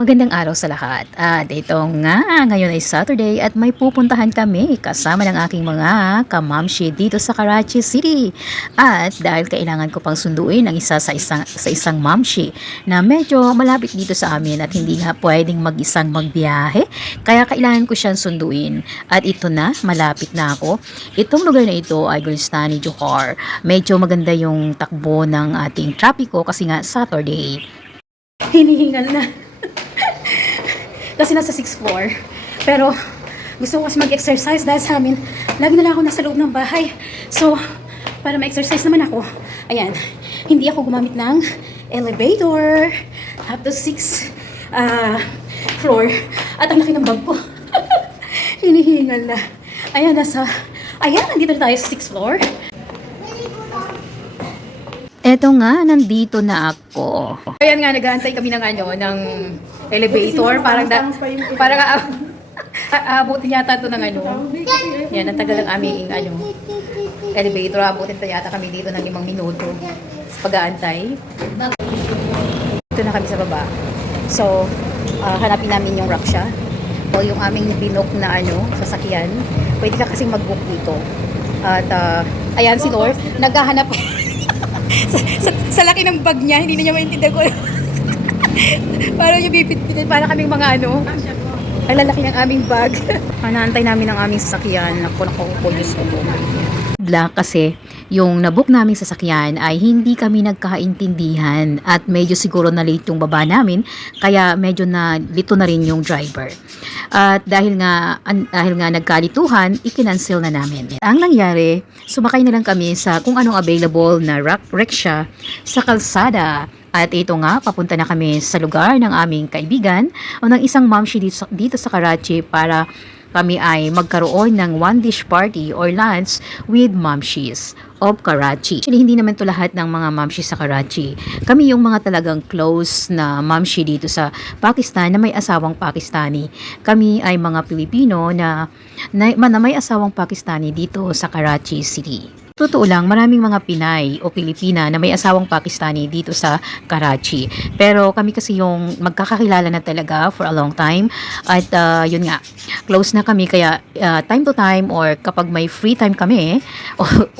Magandang araw sa lahat. At ito nga, ngayon ay Saturday at may pupuntahan kami kasama ng aking mga kamamshi dito sa Karachi City. At dahil kailangan ko pang sunduin ang isa sa isang mamshi na medyo malapit dito sa amin at hindi nga pwedeng mag-isang magbiyahe, kaya kailangan ko siyang sunduin. At ito na, malapit na ako. Itong lugar na ito ay Golestani, Johor. Medyo maganda yung takbo ng ating trapiko kasi nga Saturday. Hinihingal na. Kasi nasa 6th floor. Pero gusto ko kasi mag-exercise dahil sa amin, lagi na lang ako nasa loob ng bahay. So, para ma-exercise naman ako, ayan, hindi ako gumamit ng elevator up to 6th floor. At ang laki ng bag ko. Hinihingal na. Ayan, nandito na tayo sa 6th floor. Eto nga, nandito na ako. Ayan nga, nag-aantay kami ng elevator. Parang abutin yata ito ng Yan, ang tagal ng aming elevator. Abutin pa yata kami dito ng 5 minuto sa pag-aantay. Dito na kami sa baba. So, hanapin namin yung rickshaw o yung aming binook na sasakyan. Pwede ka kasing mag-book dito. At, ayan si Lord, naghahanap sa laki ng bag niya, hindi na niya maintindihan ko. Para niya bipit-pitin, para kaming mga ang lalaki ng aming bag. Hanaantay namin ang aming sasakyan. Naku, Diyos ko po. Kasi yung nabook naming sasakyan ay hindi kami nagkakaintindihan at medyo siguro na late yung baba namin, kaya medyo na lito na rin yung driver. At dahil nga nagkalituhan, ikinancel na namin. Ang nangyari, sumakay na lang kami sa kung anong available na rickshaw sa kalsada. At ito nga, papunta na kami sa lugar ng aming kaibigan o ng isang mamshi dito sa Karachi para kami ay magkaroon ng one dish party or lunch with mamshis of Karachi. Actually, hindi naman to lahat ng mga mamshis sa Karachi. Kami yung mga talagang close na mamshi dito sa Pakistan na may asawang Pakistani. Kami ay mga Pilipino na may asawang Pakistani dito sa Karachi City. Totoo lang, maraming mga Pinay o Pilipina na may asawang Pakistani dito sa Karachi. Pero kami kasi yung magkakakilala na talaga for a long time. At yun nga, close na kami. Kaya time to time or kapag may free time kami,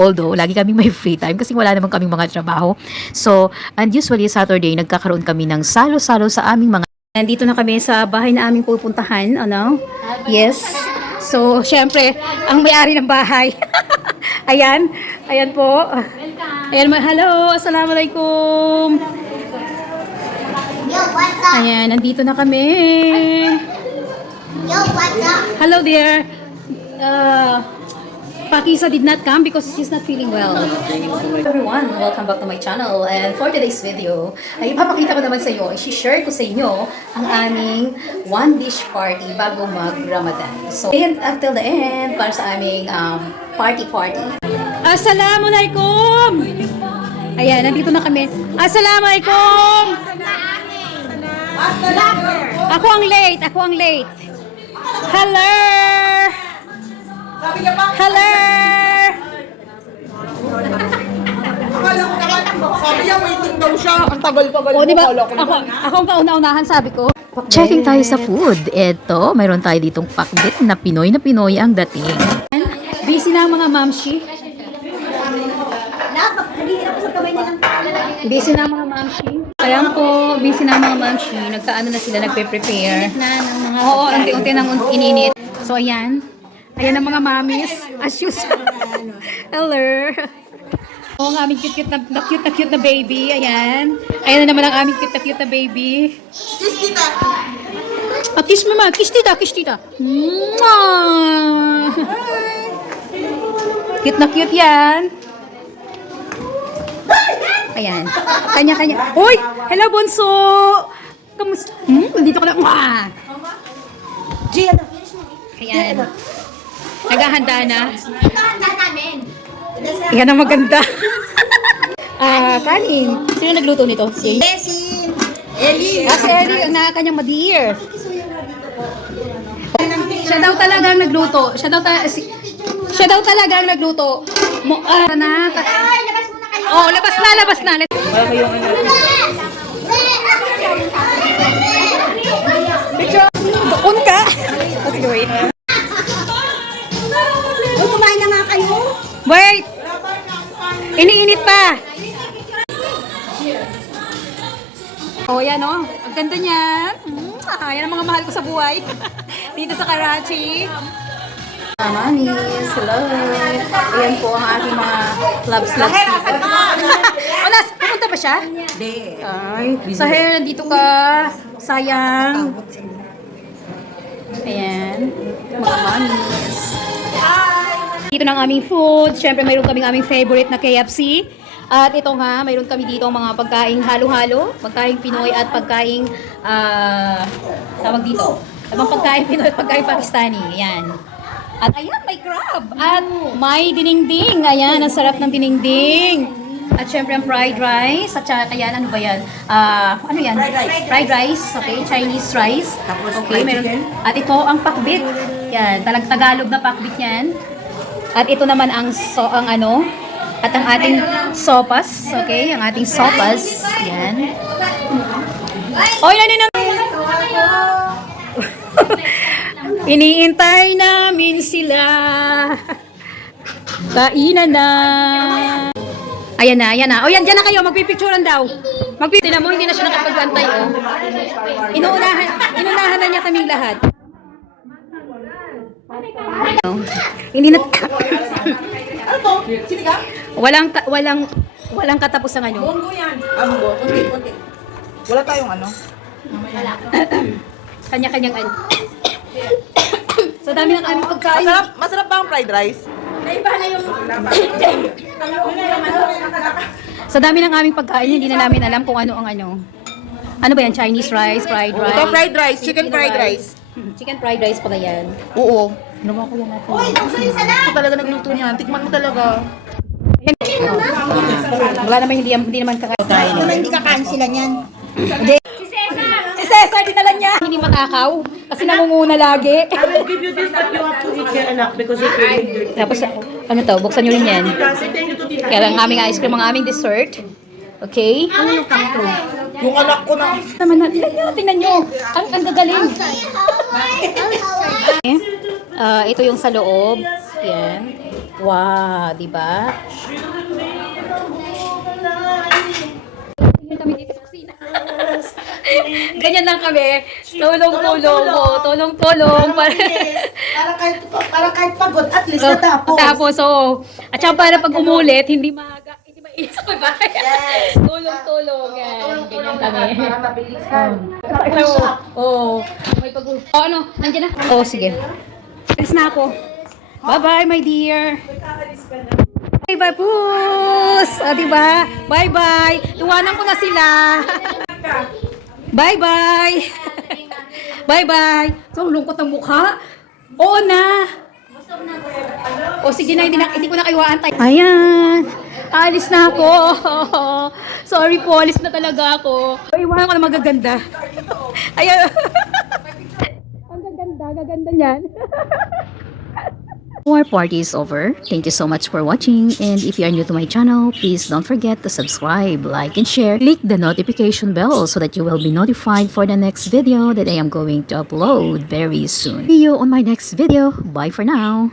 although lagi kaming may free time kasi wala naman kaming mga trabaho. So, and usually Saturday, nagkakaroon kami ng salo-salo sa aming mga... Nandito na kami sa bahay na aming pupuntahan. Yes. So, syempre, ang may-ari ng bahay. Ayan po. Ayan, hello, assalamualaikum. Yo, what's up? Ayan, nandito na kami. Yo, what's up? Hello there. Pakisa did not come because she's not feeling well. Everyone, welcome back to my channel. And for today's video, ay ipapakita ko naman sa inyo, i-share ko sa inyo ang aming one dish party bago mag-Ramadan. So, and until the end, para sa aming party. Assalamualaikum! Ayan, nandito na kami. Assalamualaikum! Ako ang late. Hello! Hello! Sabi niya, waiting daw siya. Ang tagal-tagal. O, diba? Ako ang kauna-unahan, sabi ko. Checking tayo sa food. Eto, mayroon tayo ditong pakbit na Pinoy ang dating. Busy na ang mga mamshi. Busy na ang mga mamshi. Ayan po, busy na ang mga mamshi. Nagkaano na sila, nagpe-prepare. Oo, unti-unti nang ininit. So, ayan. Ayan ang mga mamis. As usual. Hello. Oo, ang aming cute na baby. Ayan. Ayan na naman ang aming cute na baby. Kiss kita. Kiss mama. Kiss tita. Mwah! Cute yan. Ayan. Kanya-kanya. Uy! Hello, Bonso! Kamusta? Dito ka lang. Mwah! Gian. Ayan. Naghahanda na. Handa namin. Yan ang maganda. Kanin. Sino nagluto nito? Si Ellie. si Ellie, ang kanyang ma-dear. Siya daw talagang nagluto. Siya daw talagang nagluto. Ay, labas muna kayo. Oh, labas na. Wala kayong sige, wait. Uy, kumain na nga kayo. Wait! Iniinit pa! Oh, yan oh. Ang ganda niyan. Yan ang mga mahal ko sa buhay. Dito sa Karachi. Mamis, hello. Ayan po ang aking mga love slugs. Onas, pupunta ba siya? Hindi. Ay, Sahel, nandito ka. Sayang. Ayan. Mga mamis. Dito na ang aming food. Siyempre, mayroon kaming aming favorite na KFC. At ito nga, mayroon kami dito mga pagkaing halo-halo. Pagkaing Pinoy at pagkaing, tawag dito. Ibang pagkaing Pinoy at pagkaing Pakistani. Ayan. At ayan, may crab. At may dinengding. Ayan, ang sarap ng dinengding. At syempre ang fried rice. At saka ayan, ano ba yan? Ano yan? Fried rice. Okay, Chinese rice. Tapos Okay, fried meron. chicken. At ito ang pakbit. Yan, Tagalog na pakbit yan. At ito naman ang at ang ating sopas. Okay, ang ating sopas. Yan. Oh, yan yun. Iniintay namin sila. Kainan na. Ayan na, ayan na. O yan, dyan na kayo. Magpipicturean daw. Tingnan mo, hindi na siya nakapag-antay. Oh. Inunahan na niya kaming lahat. Hindi na... Ano to? Sinigang? Walang katapusan ano. Munggo yan. Munggo. Kunti. Wala tayong ano? Kanya-kanyang ano. Sa dami ng aming pagkain. Masarap ba ang fried rice? Sa dami ng aming pagkain, hindi na namin alam kung ano ang ano. Ano ba yan? Chinese rice, fried rice? Ito fried rice. Chicken fried rice. Chicken fried rice pala yan. Oo. Ginawa ko yan natin. Ito talaga nagluto niyan. Tikman mo talaga. Wala naman, hindi naman kakain. Hindi kakain sila niyan. Si Cesar, dinala niya. Hindi matakaw. Kasi namumuna lagi. I will give you this, but you have to eat your anak because it's really dirty. Tapos, ano to? Buksan nyo rin yan. Say thank you to Tita. Kaya ang aming ice cream, ang aming dessert. Okay? Ano yung kanto? Yung anak ko na. Naman na, tingnan nyo. Ang gagaling. Ito yung sa loob. Yan. Wow, di ba? Kami dito sa kusina. Ganyan lang kami. Tulong-tulong. Tulong-tulong. Para kahit pagod, at least natapos. Tapos, oo. At saka para pag umulit, hindi mainit sa bahay. Yes. Tulong-tulong. Ganyan kami. Para mabilisan. Oo. May pag ano? Nandiyan na? Oo, sige. Alis na ako. Bye-bye, my dear. Bye-bye, Pus! O, diba? Bye-bye. Iwanan ko na sila. Bye-bye. Bye-bye. So, lungkot ang mukha. Oo na. O, sige na, hindi ko na kayo aantay. Ayan. Alis na ako. Sorry po, alis na talaga ako. Iwanan ko na magaganda. Ayan. Ang gaganda niyan. Our party is over. Thank you so much for watching, and if you are new to my channel, please don't forget to subscribe, like, and share. Click the notification bell so that you will be notified for the next video that I am going to upload very soon. See you on my next video. Bye for now.